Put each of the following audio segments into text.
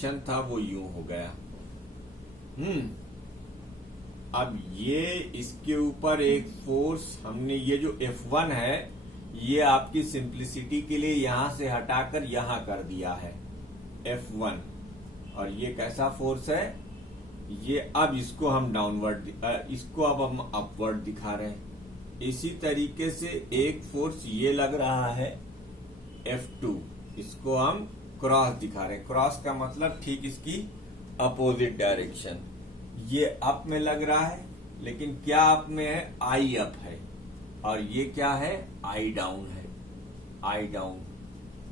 Equation था वो यूं हो गया। अब ये इसके ऊपर एक फोर्स हमने, ये जो F1 है ये आपकी सिंप्लिसिटी के लिए यहां से हटाकर यहां कर दिया है F1। और ये कैसा फोर्स है, ये अब इसको हम डाउनवर्ड, इसको अब हम अपवर्ड दिखा रहे हैं। इसी तरीके से एक फोर्स ये लग रहा है F2, इसको हम क्रॉस दिखा रहे हैं। क्रॉस का मतलब ठीक इसकी अपोजिट डायरेक्शन। ये अप में लग रहा है, लेकिन क्या अप में है, आई अप है, और ये क्या है, आई डाउन है, आई डाउन।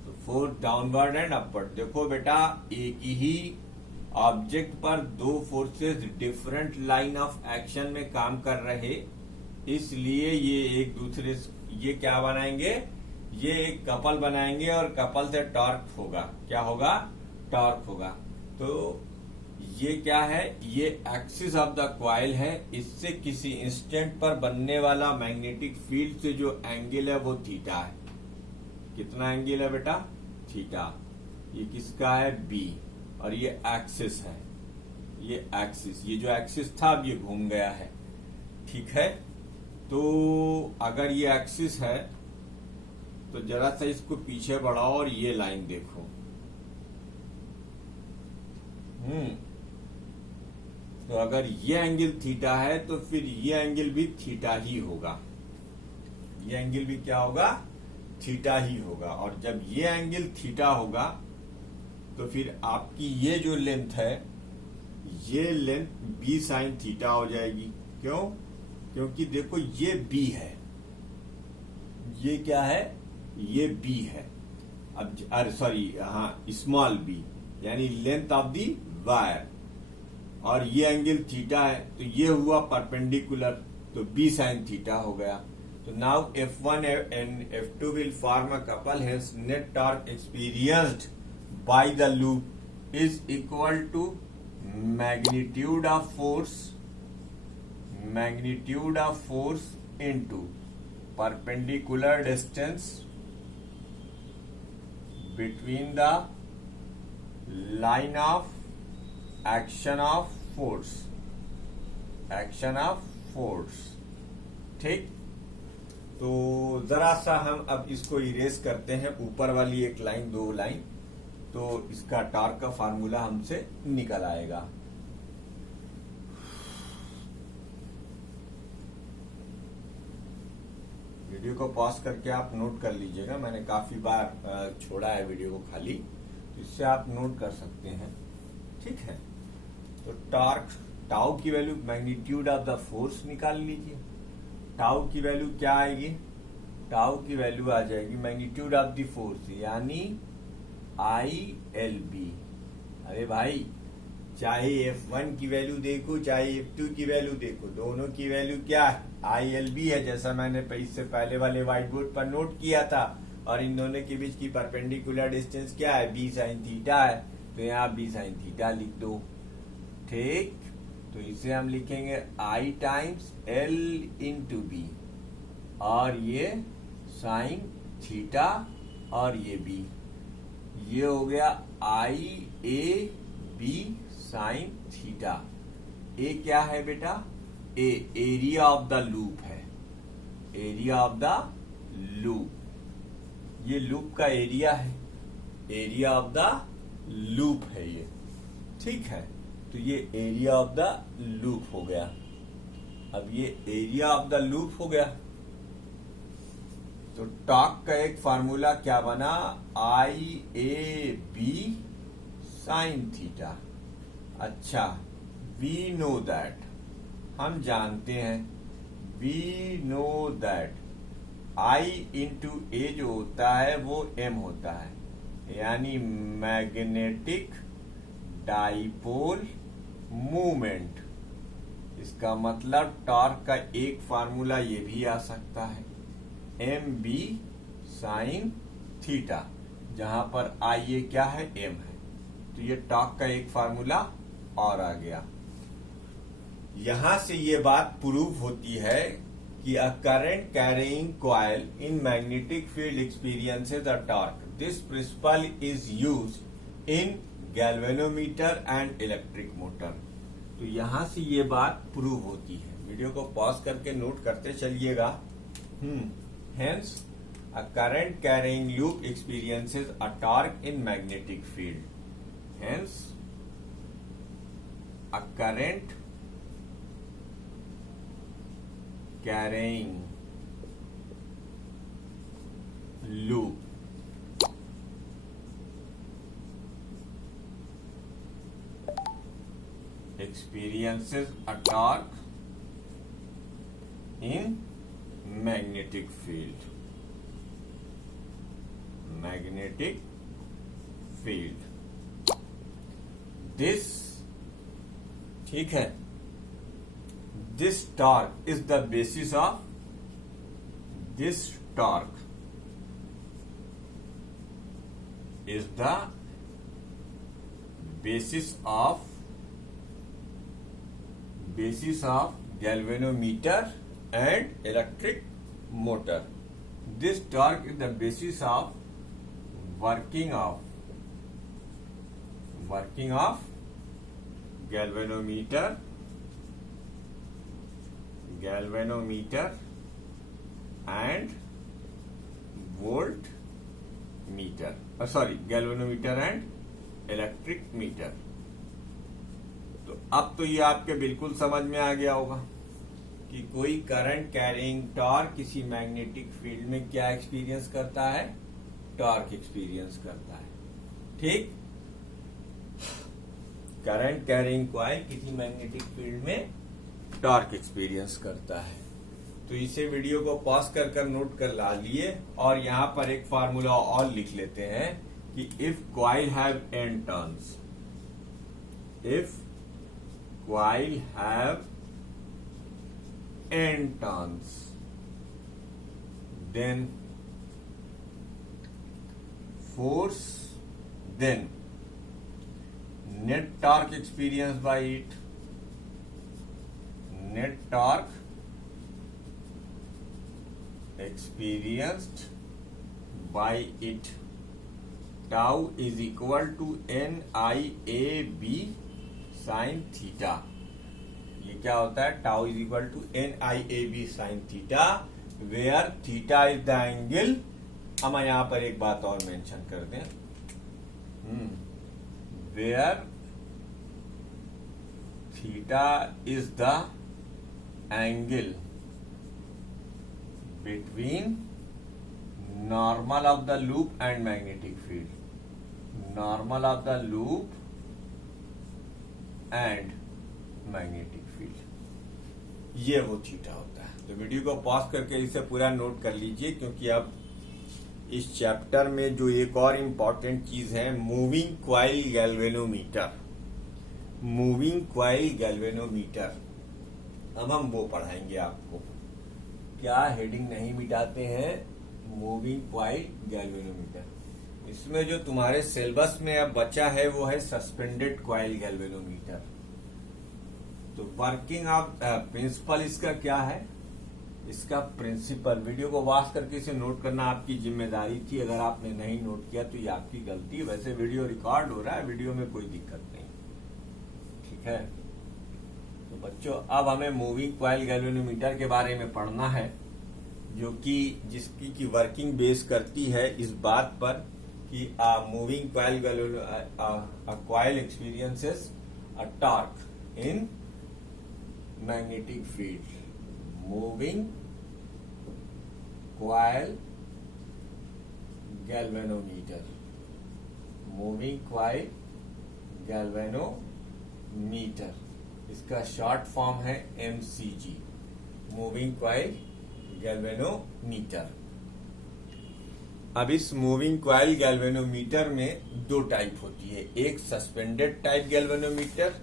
तो फोर्स डाउनवर्ड एंड अपवर्ड। देखो बेटा, एक ही ऑब्जेक्ट पर दो forces different line of action में काम कर रहे, इसलिए ये एक दूसरे, ये क्या बनाएंगे, ये एक कपल बनाएंगे और कपल से टॉर्क होगा। क्या होगा, टॉर्क होगा। तो ये क्या है, ये एक्सिस ऑफ द कॉइल है। इससे किसी इंस्टेंट पर बनने वाला मैग्नेटिक फील्ड से जो एंगल है वो थीटा है। कितना एंगल है बेटा, थीटा। ये किसका है, बी, और ये एक्सिस है, ये एक्सिस, ये जो एक्सिस था अब ये घूम गया है। ठीक है, तो अगर ये एक्सिस है तो जरा सा इसको पीछे बढ़ाओ और ये लाइन देखो। तो अगर ये एंगल थीटा है तो फिर ये एंगल भी थीटा ही होगा। ये एंगल भी क्या होगा, थीटा ही होगा। और जब ये एंगल थीटा होगा तो फिर आपकी ये जो लेंथ है, ये लेंथ बी साइन थीटा हो जाएगी। क्यों, क्योंकि देखो ये बी है, ये क्या है, ये बी है। अब अरे सॉरी, हाँ, स्मॉल बी यानी लेंथ ऑफ दी वायर, और ये एंगल थीटा है, तो ये हुआ परपेंडिकुलर, तो बी साइन थीटा हो गया। तो now F1 and F2 will form a couple, hence net torque experienced by the loop is equal to magnitude of force into perpendicular distance between the line of action of force, ठीक। तो जरा सा हम अब इसको erase करते हैं, ऊपर वाली एक लाइन, दो लाइन, तो इसका टॉर्क का फार्मूला हमसे निकल आएगा। वीडियो को पॉज करके आप नोट कर लीजिएगा, मैंने काफी बार छोड़ा है वीडियो को खाली, इससे आप नोट कर सकते हैं। ठीक है, तो टॉर्क, टाउ की value, magnitude of the force निकाल लीजिए। टाउ की वैल्यू क्या आएगी, टाउ की वैल्यू आ जाएगी मैग्नीट्यूड ऑफ द फोर्स यानी ILB। अरे भाई, चाहे F1 की वैल्यू देखो चाहे F2 की वैल्यू देखो, दोनों की वैल्यू क्या है, ILB है, जैसा मैंने इससे पहले वाले व्हाइट बोर्ड पर नोट किया था। और इन दोनों के बीच की परपेंडिकुलर डिस्टेंस क्या है, B साइन थीटा है, तो यहाँ B साइन थीटा लिख दो। ठीक, तो इसे हम लिखेंगे I times L into B, और ये साइन थीटा और ये B, ये हो गया IAB साइन थीटा। ए क्या है बेटा, ए एरिया ऑफ द लूप है, एरिया ऑफ द लूप, ये लूप का एरिया है, एरिया ऑफ द लूप है ये। ठीक है, तो ये एरिया ऑफ द लूप हो गया। अब ये एरिया ऑफ द लूप हो गया, तो टॉर्क का एक फार्मूला क्या बना, IAB साइन थीटा। अच्छा, वी नो दैट, हम जानते हैं, we know that I into A जो होता है वो M होता है, यानी मैग्नेटिक डाइपोल मूवमेंट। इसका मतलब टॉर्क का एक फार्मूला ये भी आ सकता है, MB साइन थीटा, जहां पर IA क्या है, M है। तो ये टॉर्क का एक फार्मूला और आ गया। यहां से ये बात प्रूव होती है कि a current carrying coil in magnetic field experiences a torque. This principle is used in galvanometer and electric motor. तो यहां से ये बात प्रूव होती है। वीडियो को पॉज करके नोट करते चलिएगा। Hence a current carrying loop experiences a torque in magnetic field. Hence a current carrying loop experiences a torque in magnetic field। Magnetic field। This, ठीक है, this torque is the basis of this torque is the basis of galvanometer and electric motor। This torque is the basis of working of galvanometer and voltmeter, galvanometer and electric meter। तो अब तो ये आपके बिल्कुल समझ में आ गया होगा कि कोई करंट कैरिंग टॉर्क किसी मैग्नेटिक फील्ड में क्या एक्सपीरियंस करता है, टॉर्क एक्सपीरियंस करता है। ठीक, करंट कैरिंग कॉइल किसी मैग्नेटिक फील्ड में टॉर्क एक्सपीरियंस करता है। तो इसे वीडियो को पॉज कर नोट कर ला लिए और यहां पर एक फार्मूला और लिख लेते हैं कि if coil have n turns, if coil have n turns, then force, then net torque experienced by it, net torque experienced by it, tau is equal to NIAB sine theta. ये क्या होता है, tau is equal to NIAB sine theta, where theta is the angle. हम यहां पर एक बात और मेंशन कर दें, where theta is the angle between normal of the loop and magnetic field, normal of the loop and magnetic field, ये वो थीटा होता है। तो वीडियो को पॉज करके इसे पूरा नोट कर लीजिए, क्योंकि अब इस चैप्टर में जो एक और इम्पॉर्टेंट चीज है, moving coil galvanometer, moving coil galvanometer, अब हम वो पढ़ाएंगे आपको। क्या हेडिंग नहीं मिटाते हैं, मूविंग कॉइल गैल्वेनोमीटर। इसमें जो तुम्हारे सिलेबस में अब बचा है वो है सस्पेंडेड कॉइल गैल्वेनोमीटर। तो वर्किंग ऑफ प्रिंसिपल इसका क्या है, इसका प्रिंसिपल वीडियो को वॉच करके इसे नोट करना आपकी जिम्मेदारी थी। अगर आपने नहीं नोट किया तो ये आपकी गलती। वैसे वीडियो रिकॉर्ड हो रहा है, वीडियो में कोई दिक्कत नहीं, ठीक है। तो बच्चों अब हमें मूविंग कॉइल गैल्वेनोमीटर के बारे में पढ़ना है, जो कि जिसकी की वर्किंग बेस करती है इस बात पर कि moving coil experiences a torque in magnetic field. Moving coil galvanometer, moving coil galvanometer, इसका शॉर्ट फॉर्म है MCG, मूविंग कॉइल गैल्वेनोमीटर। अब इस मूविंग कॉइल गैल्वेनोमीटर में दो टाइप होती है, एक सस्पेंडेड टाइप गैल्वेनोमीटर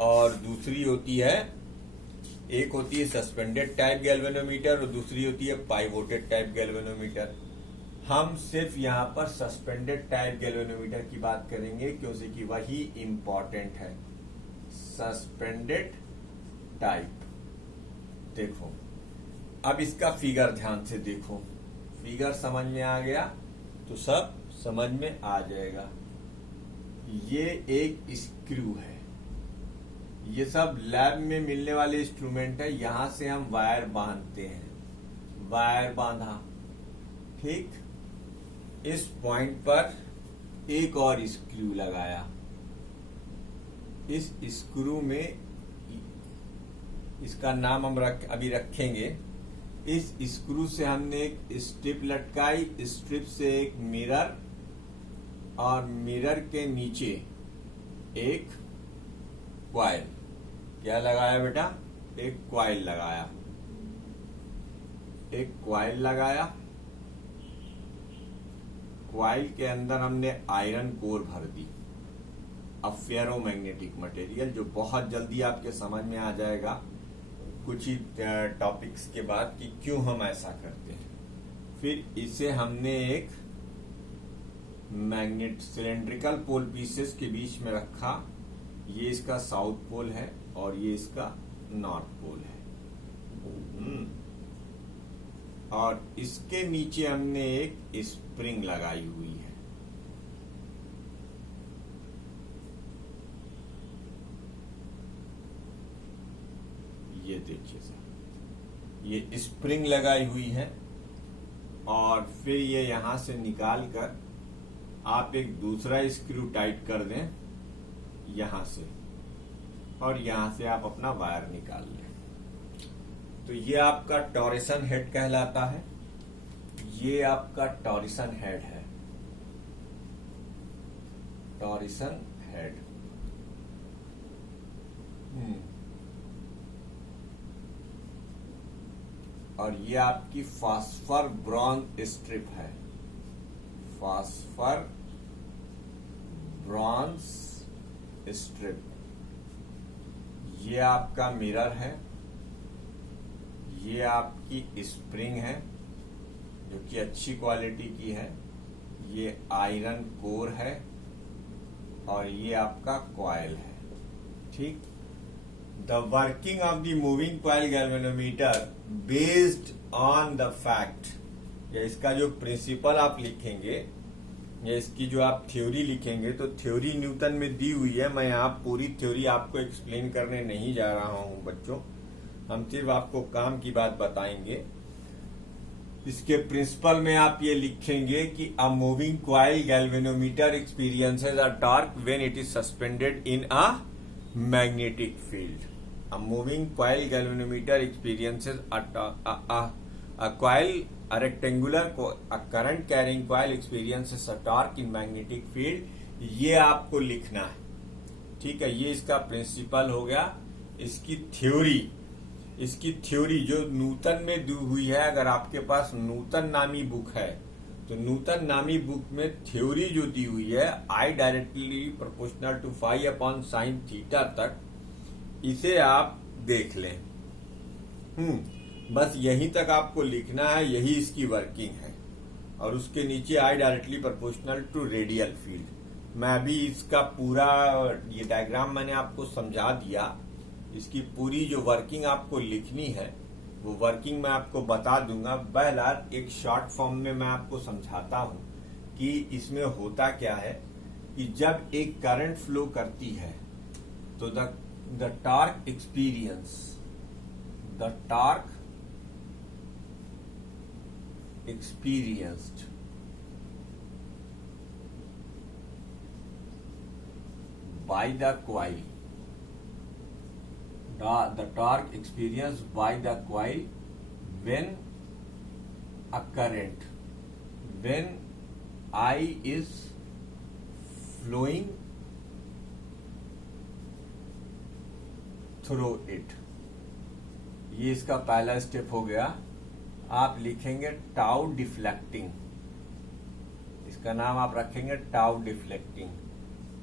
और दूसरी होती है, एक होती है सस्पेंडेड टाइप गैल्वेनोमीटर और दूसरी होती है पाइवोटेड टाइप गैल्वेनोमीटर। हम सिर्फ यहाँ पर सस्पेंडेड टाइप गैल्वेनोमीटर की बात करेंगे, क्योंकि वही इंपॉर्टेंट है। सस्पेंडेड टाइप, देखो अब इसका फिगर ध्यान से देखो, फिगर समझ में आ गया तो सब समझ में आ जाएगा। ये एक स्क्रू है। ये सब लैब में मिलने वाले इंस्ट्रूमेंट है। यहां से हम वायर बांधते हैं। वायर बांधा, ठीक। इस पॉइंट पर एक और स्क्रू लगाया। इस स्क्रू में, इसका नाम हम अभी रखेंगे। इस स्क्रू से हमने एक स्ट्रिप लटकाई। स्ट्रिप से एक मिरर, और मिरर के नीचे एक कॉइल। क्या लगाया बेटा? एक कॉइल लगाया। एक कॉइल लगाया। कॉइल के अंदर हमने आयरन कोर भर दी, अब फेरोमैग्नेटिक मटेरियल, जो बहुत जल्दी आपके समझ में आ जाएगा कुछ ही टॉपिक्स के बाद कि क्यों हम ऐसा करते हैं। फिर इसे हमने एक मैग्नेट सिलेंड्रिकल पोल पीसेस के बीच में रखा। ये इसका साउथ पोल है और ये इसका नॉर्थ पोल है। और इसके नीचे हमने एक स्प्रिंग लगाई हुई है। ये देखिए सर, ये स्प्रिंग लगाई हुई है। और फिर ये यहां से निकाल कर आप एक दूसरा स्क्रू टाइट कर दें यहां से, और यहां से आप अपना वायर निकाल लें। तो ये आपका टॉरिसन हेड कहलाता है। ये आपका टॉरिसन हेड है, टॉरिसन हेड। और ये आपकी फास्फर ब्रॉन्ज स्ट्रिप है। Phosphor bronze strip. ये आपका मिरर है। ये आपकी स्प्रिंग है जो कि अच्छी क्वालिटी की है। ये आयरन कोर है और ये आपका कॉइल है, ठीक। The working of the moving coil galvanometer based on the fact, या इसका जो प्रिंसिपल आप लिखेंगे, या इसकी जो आप थ्योरी लिखेंगे, तो थ्योरी न्यूटन में दी हुई है। मैं यहाँ पूरी थ्योरी आपको एक्सप्लेन करने नहीं जा रहा हूँ बच्चों, हम सिर्फ आपको काम की बात बताएंगे। इसके प्रिंसिपल में आप ये लिखेंगे कि a moving coil galvanometer experiences a torque when it is suspended in a magnetic field. A moving coil galvanometer experiences a coil, a rectangular a current carrying coil experiences a torque in magnetic field। ये आपको लिखना है, ठीक है। ये इसका principal हो गया। इसकी थ्योरी जो न्यूटन में दी हुई है, अगर आपके पास न्यूटन नामी बुक है तो न्यूटन नामी बुक में थ्योरी जो दी हुई है, I directly proportional to phi upon sine theta तक, इसे आप देख लें। बस यहीं तक आपको लिखना है, यही इसकी वर्किंग है। और उसके नीचे I directly proportional to radial field. मैं अभी इसका पूरा ये डायग्राम मैंने आपको समझा दिया। इसकी पूरी जो वर्किंग आपको लिखनी है वो वर्किंग मैं आपको बता दूंगा। बहरहाल एक शॉर्ट फॉर्म में मैं आपको समझाता हूं कि इसमें होता क्या है कि जब एक करंट फ्लो करती है तो the torque experienced by the coil, the torque experienced by the coil when a current, when I is flowing through it। ये इसका पहला स्टेप हो गया। आप लिखेंगे टाउ डिफ्लेक्टिंग, इसका नाम आप रखेंगे tau deflecting.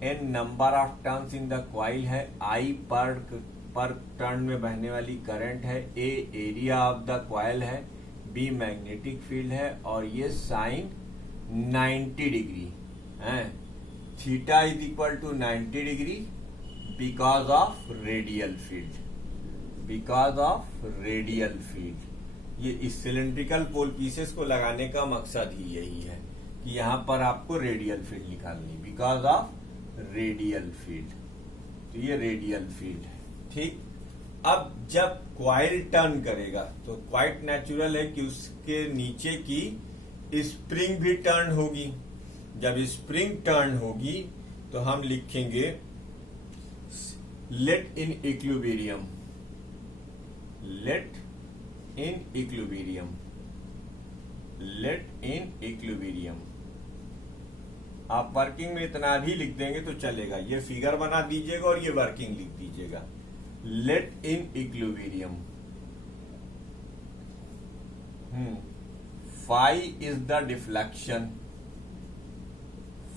N number of turns in the coil है, आई पर टर्न में बहने वाली करंट है, A area of the coil है, बी मैग्नेटिक फील्ड है, और ये साइन 90 डिग्री है। Theta is equal to 90 degree because of radial field, because of radial field. ये इस सिलेंड्रिकल पोल पीसेस को लगाने का मकसद ही यही है कि यहां पर आपको रेडियल फील्ड निकालनी, बिकॉज ऑफ रेडियल फील्ड। तो ये रेडियल फील्ड है, ठीक। अब जब कॉइल टर्न करेगा तो क्वाइट नेचुरल है कि उसके नीचे की स्प्रिंग भी टर्न होगी। जब स्प्रिंग टर्न होगी तो हम लिखेंगे let in equilibrium, let in equilibrium, let in equilibrium. आप वर्किंग में इतना भी लिख देंगे तो चलेगा, ये फिगर बना दीजिएगा और ये वर्किंग लिख दीजिएगा। Let in equilibrium, phi is the deflection,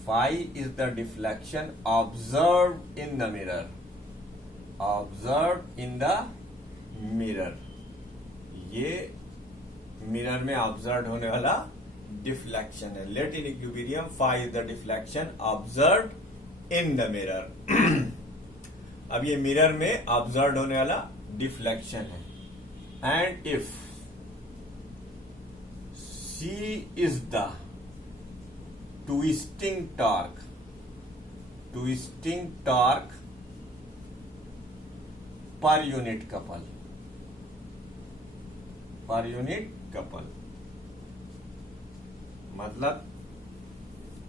phi is the deflection observe in the mirror, observe in the mirror. ये मिरर में ऑब्जर्व होने वाला डिफ्लेक्शन है। Let in equilibrium, phi is the deflection observe in the mirror. अब ये mirror में observe होने वाला डिफ्लेक्शन है। And if C is the twisting torque, twisting torque per unit couple, per unit couple मतलब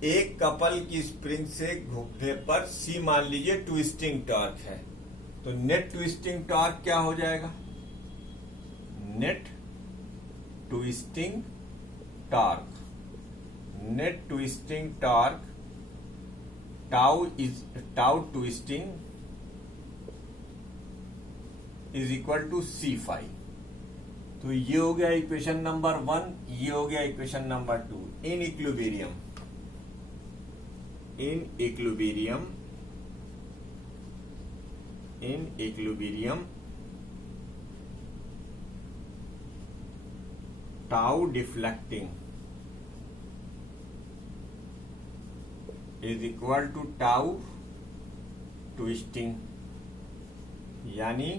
एक कपल की स्प्रिंग से घूमने पर सी मान लीजिए ट्विस्टिंग टॉर्क है, तो नेट ट्विस्टिंग टॉर्क क्या हो जाएगा? Net twisting torque, net twisting torque tau twisting is equal to C phi. तो ये हो गया इक्वेशन नंबर 1, ये हो गया equation number 2। In equilibrium, in equilibrium, in equilibrium tau deflecting is equal to tau twisting, यानी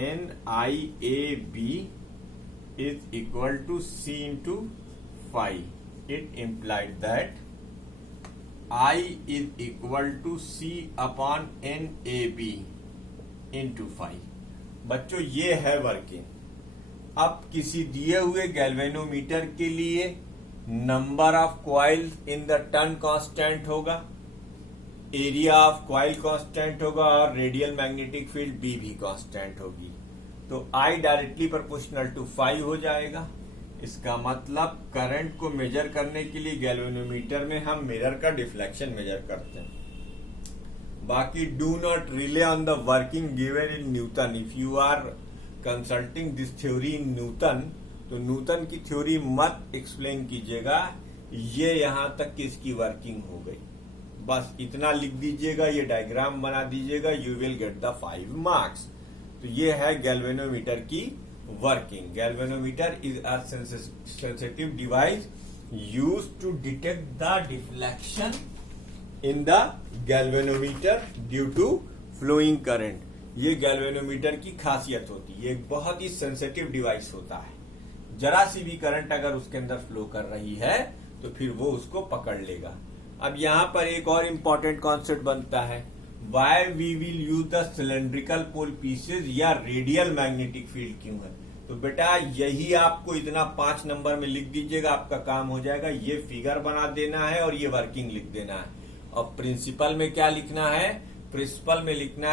NIAB is equal to C into phi. It implied that I is equal to C upon NAB into phi। बच्चों ये है working. अब किसी दिए हुए galvanometer के लिए number of coil in the turn constant होगा, एरिया ऑफ कॉइल कांस्टेंट होगा और रेडियल मैग्नेटिक फील्ड B भी कांस्टेंट होगी। तो I directly proportional to phi हो जाएगा। इसका मतलब करंट को मेजर करने के लिए गैल्वेनोमीटर में हम मिरर का डिफ्लेक्शन मेजर करते हैं। बाकी do not rely on the working given in Newton. If you are consulting this theory in Newton, तो न्यूटन की थ्योरी मत एक्सप्लेन कीजिएगा, ये यहां तक कि इसकी वर्किंग हो गई, बस इतना लिख दीजिएगा, ये डायग्राम बना दीजिएगा, you will get the 5 marks. तो ये है गैल्वेनोमीटर की working. Galvanometer is a sensitive device used to detect the deflection in the galvanometer due to flowing current. ये गैल्वेनोमीटर की खासियत होती है, एक बहुत ही सेंसिटिव डिवाइस होता है। जरा सी भी करंट अगर उसके अंदर फ्लो कर रही है तो फिर वो उसको पकड़ लेगा। अब यहाँ पर एक और इम्पोर्टेंट कॉन्सेप्ट बनता है, why we will use the cylindrical pole pieces या रेडियल मैग्नेटिक फील्ड क्यों है? तो बेटा यही आपको इतना 5 नंबर में लिख दीजिएगा, आपका काम हो जाएगा। ये फिगर बना देना है और ये वर्किंग लिख देना है। और प्रिंसिपल में क्या लिखना है? प्रिंसिपल में लिखना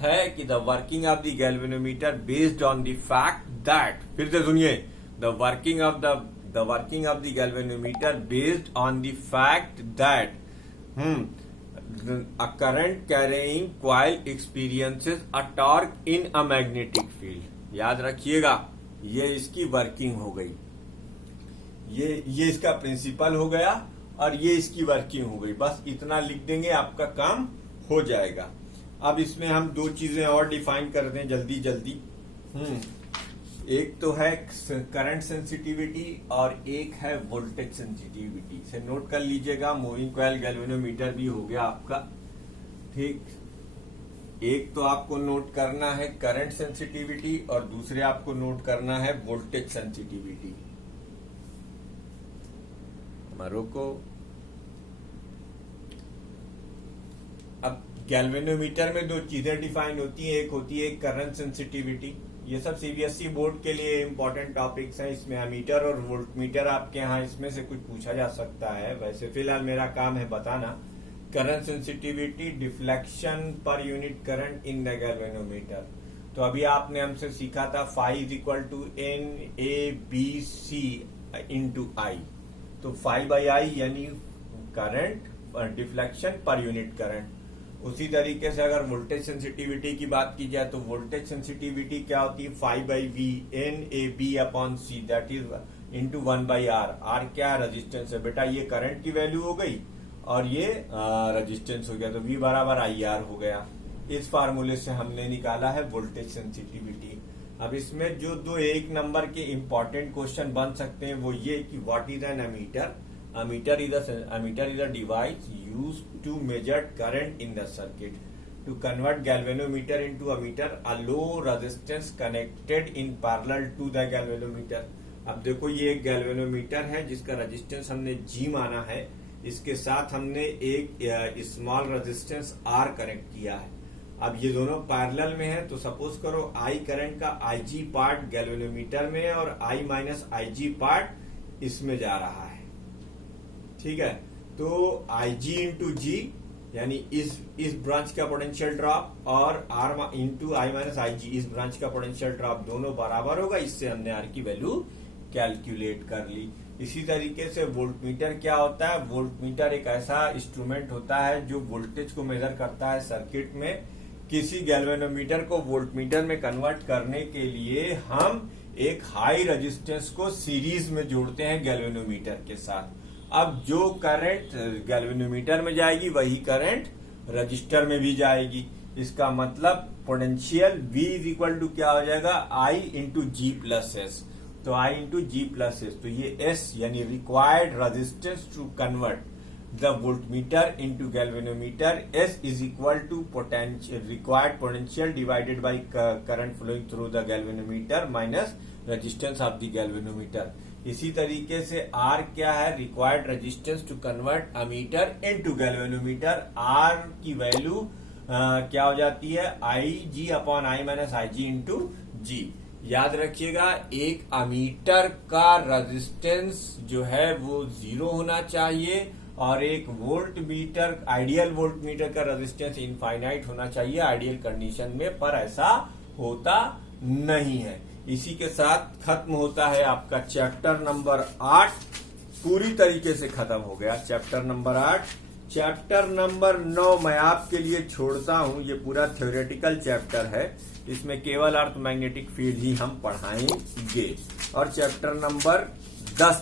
है कि the working of the galvanometer based on the fact that, फिर से सुनिए, the working of the galvanometer based on the fact that a current carrying coil experiences a torque in a magnetic field। याद रखिएगा, ये इसकी working हो गई, ये इसका प्रिंसिपल हो गया और ये इसकी वर्किंग हो गई। बस इतना लिख देंगे, आपका काम हो जाएगा। अब इसमें हम 2 चीजें और डिफाइन कर दें जल्दी जल्दी। एक तो है करंट सेंसिटिविटी और एक है वोल्टेज सेंसिटिविटी। इसे नोट कर लीजिएगा, मूविंग कॉइल गैल्वेनोमीटर भी हो गया आपका, ठीक। एक तो आपको नोट करना है करंट सेंसिटिविटी और दूसरे आपको नोट करना है वोल्टेज सेंसिटिविटी। रोको, गैल्वेनोमीटर में दो चीजें डिफाइन होती हैं, एक होती है करंट सेंसिटिविटी। ये सब सीबीएसई बोर्ड के लिए इंपॉर्टेंट टॉपिक्स हैं। इसमें अमीटर और वोल्टमीटर आपके यहाँ इसमें से कुछ पूछा जा सकता है। वैसे फिलहाल मेरा काम है बताना करंट सेंसिटिविटी, डिफ्लेक्शन पर unit current in the galvanometer. तो अभी आपने हमसे सीखा था phi is equal to N A B C into I. तो फाई बाई आई यानी करंट, डिफ्लेक्शन पर यूनिट करंट। उसी तरीके से अगर वोल्टेज सेंसिटिविटी की बात की जाए तो वोल्टेज सेंसिटिविटी क्या होती है, phi by V N A B upon C that is into 1 by R. R क्या है, रेजिस्टेंस है बेटा। ये करंट की वैल्यू हो गई और ये रेजिस्टेंस हो गया, तो वी बराबर आई आर हो गया। इस फार्मूले से हमने निकाला है वोल्टेज सेंसिटिविटी। अब इसमें जो दो एक नंबर के इंपॉर्टेंट क्वेश्चन बन सकते हैं वो ये कि what is an ammeter. Ammeter is a device used to measure current in the circuit. To convert galvanometer into ammeter, a low resistance connected in parallel to the galvanometer. अब देखो ये एक गैल्वेनोमीटर है जिसका रेजिस्टेंस हमने G माना है। इसके साथ हमने एक स्मॉल रेजिस्टेंस R कनेक्ट किया है। अब ये दोनों पैरेलल में है तो सपोज करो I करंट का IG पार्ट गैल्वेनोमीटर में है और I माइनस IG पार्ट इसमें जा रहा है। ठीक है, तो Ig इंटू जी यानी इस ब्रांच का पोटेंशियल ड्रॉप और R इंटू आई माइनस IG इस ब्रांच का पोटेंशियल ड्रॉप दोनों बराबर होगा। इससे हमने R की वैल्यू कैलकुलेट कर ली। इसी तरीके से वोल्टमीटर क्या होता है, वोल्टमीटर एक ऐसा इंस्ट्रूमेंट होता है जो वोल्टेज को मेजर करता है सर्किट में। किसी गैल्वेनोमीटर को वोल्टमीटर में कन्वर्ट करने के लिए हम एक हाई रेजिस्टेंस को सीरीज में जोड़ते हैं गैल्वेनोमीटर के साथ। अब जो करंट गैल्वेनोमीटर में जाएगी वही करंट रजिस्टर में भी जाएगी। इसका मतलब potential V is equal to क्या हो जाएगा, I into G plus S. तो I into G plus S, तो ये S यानी required resistance to convert the voltmeter into galvanometer. S is equal to required potential divided by current flowing through the galvanometer minus resistance of the galvanometer. इसी तरीके से R क्या है, required resistance to convert ammeter into galvanometer. R की value क्या हो जाती है, IG upon I minus IG into G. याद रखिएगा एक अमीटर का रेजिस्टेंस जो है वो 0 होना चाहिए और एक volt meter, ideal volt meter का रेजिस्टेंस इनफाइनाइट होना चाहिए आइडियल कंडीशन में, पर ऐसा होता नहीं है। इसी के साथ खत्म होता है आपका चैप्टर नंबर 8, पूरी तरीके से खत्म हो गया चैप्टर नंबर 8। चैप्टर नंबर 9 मैं आपके लिए छोड़ता हूं। ये पूरा थ्योरेटिकल चैप्टर है, इसमें केवल अर्थ मैग्नेटिक फील्ड ही हम पढ़ाएंगे। और चैप्टर नंबर 10